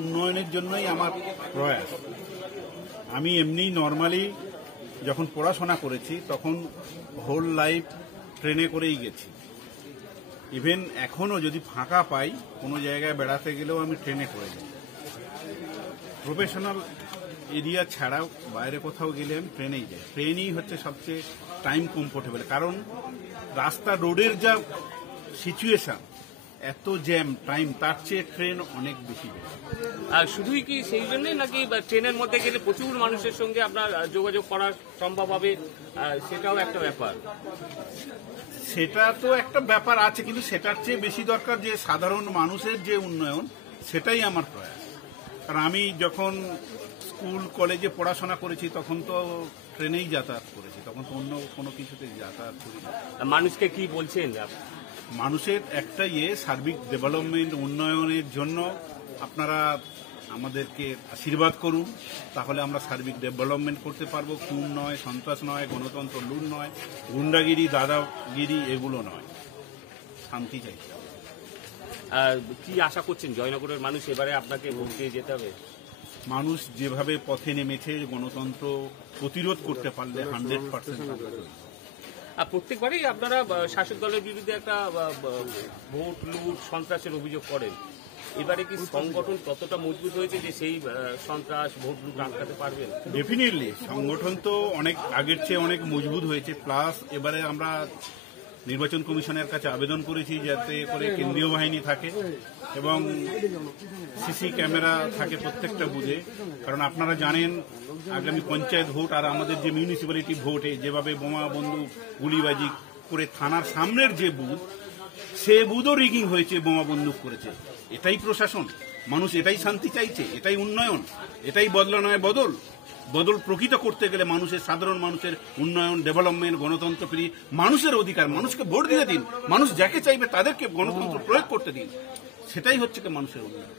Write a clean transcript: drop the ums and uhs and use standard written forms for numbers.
উন্নয়নের জন্যই আমার প্রয়াস। আমি এমনি নর্মালি যখন পড়াশোনা করেছি তখন হোল লাইফ ট্রেনে করেই গেছি। ইভেন এখনও যদি ফাঁকা পাই কোনো জায়গায় বেড়াতে গেলেও আমি ট্রেনে করে যাই। প্রফেশনাল এরিয়া ছাড়াও বাইরে কোথাও গেলে আমি ট্রেনেই যাই। ট্রেনই হচ্ছে সবচেয়ে টাইম কমফোর্টেবল, কারণ রাস্তা রোডের যা সিচুয়েশন, এত জ্যাম টাইম, তার চেয়ে ট্রেন অনেক বেশি। আর শুধুই কি সেই জন্যই নাকি ট্রেনের মধ্যে গেলে প্রচুর মানুষের সঙ্গে আপনার যোগাযোগ করা সম্ভব হবে, সেটাও একটা ব্যাপার? সেটা তো একটা ব্যাপার আছে, কিন্তু সেটার চেয়ে বেশি দরকার যে সাধারণ মানুষের যে উন্নয়ন, সেটাই আমার প্রয়াস। কারণ আমি যখন স্কুল কলেজে পড়াশোনা করেছি তখন তো ট্রেনেই যাতায়াত করেছি, তখন তো অন্য কোনো কিছুতে যাতায়াত করি না। মানুষকে কি বলছেন? মানুষের একটা সার্বিক ডেভেলপমেন্ট উন্নয়নের জন্য আপনারা আমাদেরকে আশীর্বাদ করুন, তাহলে আমরা সার্বিক ডেভেলপমেন্ট করতে পারবো। খুন নয়, সন্ত্রাস নয়, গণতন্ত্র লুট নয়, গুন্ডাগিরি দাদাগিরি এগুলো নয়, শান্তি চাইছি। কি আশা করছেন জয়নগরের মানুষ এবারে আপনাকে ভোট দিয়ে যেতে হবে? মানুষ যেভাবে পথে নেমেছে গণতন্ত্র প্রতিরোধ করতে পারলে 100%। আর প্রত্যেকবারই আপনারা শাসক দলের বিরুদ্ধে একটা ভোট লুট সন্ত্রাসের অভিযোগ করেন। এবারে কি সংগঠন ততটা মজবুত হয়েছে যে সেই সন্ত্রাস ভোট লুট আটকাতে পারবেন? ডেফিনেটলি সংগঠন তো অনেক আগের চেয়ে অনেক মজবুত হয়েছে। প্লাস এবারে আমরা নির্বাচন কমিশনের কাছে আবেদন করেছি যাতে করে কেন্দ্রীয় বাহিনী থাকে এবং সিসি ক্যামেরা থাকে প্রত্যেকটা বুথে। কারণ আপনারা জানেন আগামী পঞ্চায়েত ভোট আর আমাদের যে মিউনিসিপ্যালিটি ভোটে যেভাবে বোমা বন্দুক গুলিবাজি করে থানার সামনের যে বুথ, সে বুথও রিগিং হয়েছে, বোমা বন্দুক করেছে। এটাই প্রশাসন, মানুষ এটাই শান্তি চাইছে, এটাই উন্নয়ন, এটাই বদলা নয় বদল। বদল প্রকৃত করতে গেলে মানুষের, সাধারণ মানুষের উন্নয়ন, ডেভেলপমেন্ট, গণতন্ত্র ফিরিয়ে মানুষের অধিকার, মানুষকে ভোট দিয়ে দিন, মানুষ যাকে চাইবে তাদেরকে গণতন্ত্র প্রয়োগ করতে দিন, সেটাই হচ্ছে মানুষের উন্নয়ন।